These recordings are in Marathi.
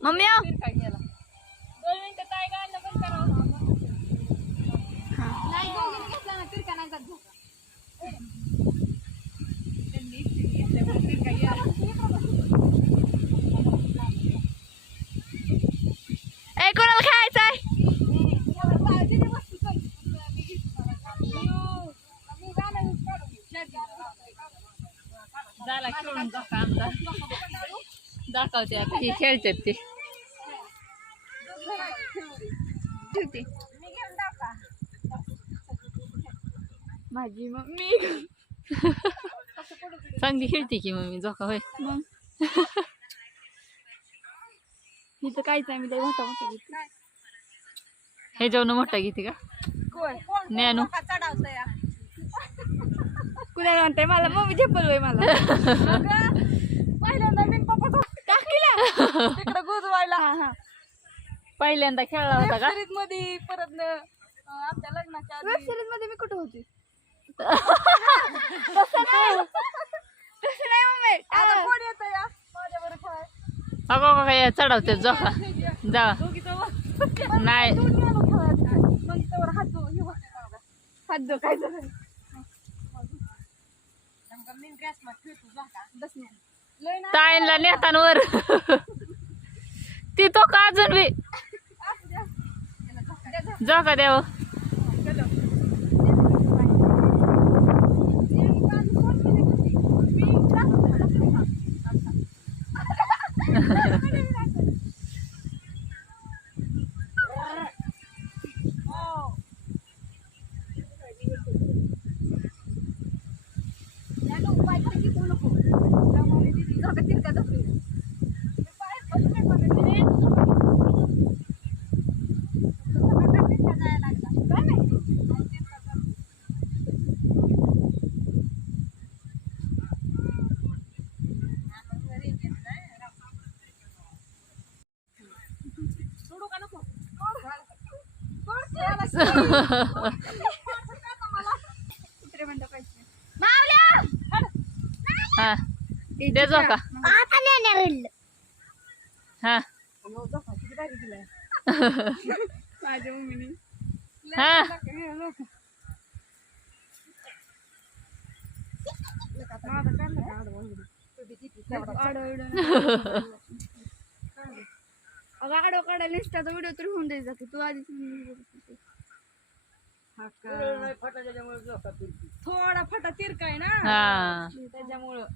मम्मी तिरका गेला 2 मिनिटं काय गाणं पण करावं नाही दोघींनी घेतला ना तिरका नाही जात झोका त्यांनी घेतल्यामुळे तिरका गेला ए कोणाला खेळायचंय झाला खेळून झोका आमचा दाखवते आता हे खेळतात ते ठेवते माझी मम्मी चांगली खेळते की मम्मी झोका होय मग इथं काहीच नाही मी लय मोठा मोठा घेतला हे जेवण मोठा घेते का ज्ञानू कुणा म्हणताय मला मम्मी झेपल वय मला पहिल्यांदा मी पप्पा टाकीला तिकडे गोजवायला पहिल्यांदा खेळला होता का वेब मध्ये परत आमच्या लग्नाच्या वेब सिरीज मध्ये मी कुठं होती तसं नाही मम्मी आता कोण येतं या माझ्याबरोबर खेळाय अगो काय चढवते झोका जा नाही हात दो काय ताईंला नेतांवर ती तो का अजून बी झोका द्यावं हा दे झोका हा माझ्या मम्मीने हा अगं आडो काढायला इंस्टाचा व्हिडिओ तरी होऊन द्यायचा की तू आधीच थोडा फटा तिरका आहे ना हा त्याच्यामुळं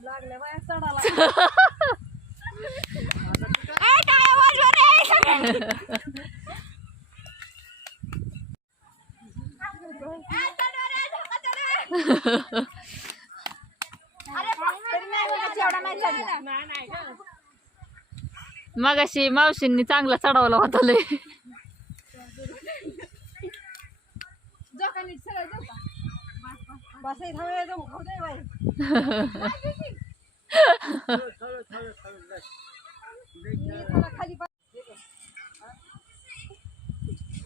लागल्या बाया चढाला मगाशी मावशींनी चांगला चढवला होता लय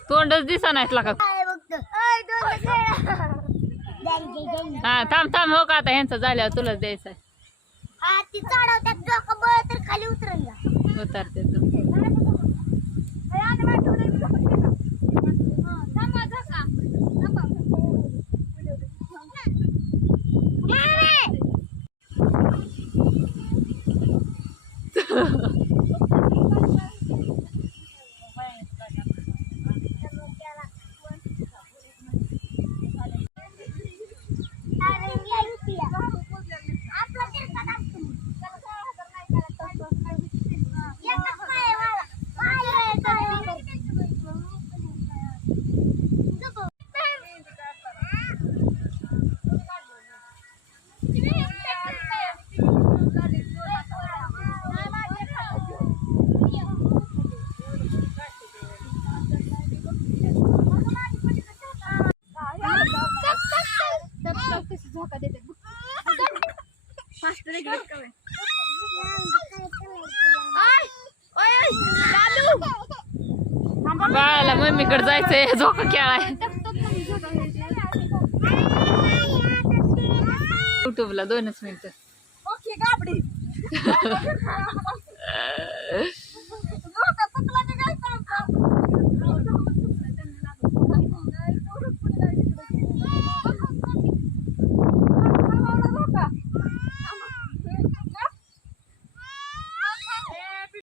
तोंडच दिसा नाहीत लागा हा थांब थांब हो का आता ह्यांचं झाल्यावर तुलाच द्यायचं खाली उतरल उतरते बाळाला मम्मीकडे जायचंय झोका खेळाय युट्यूबला 2च मिनिटं ओके गाबडी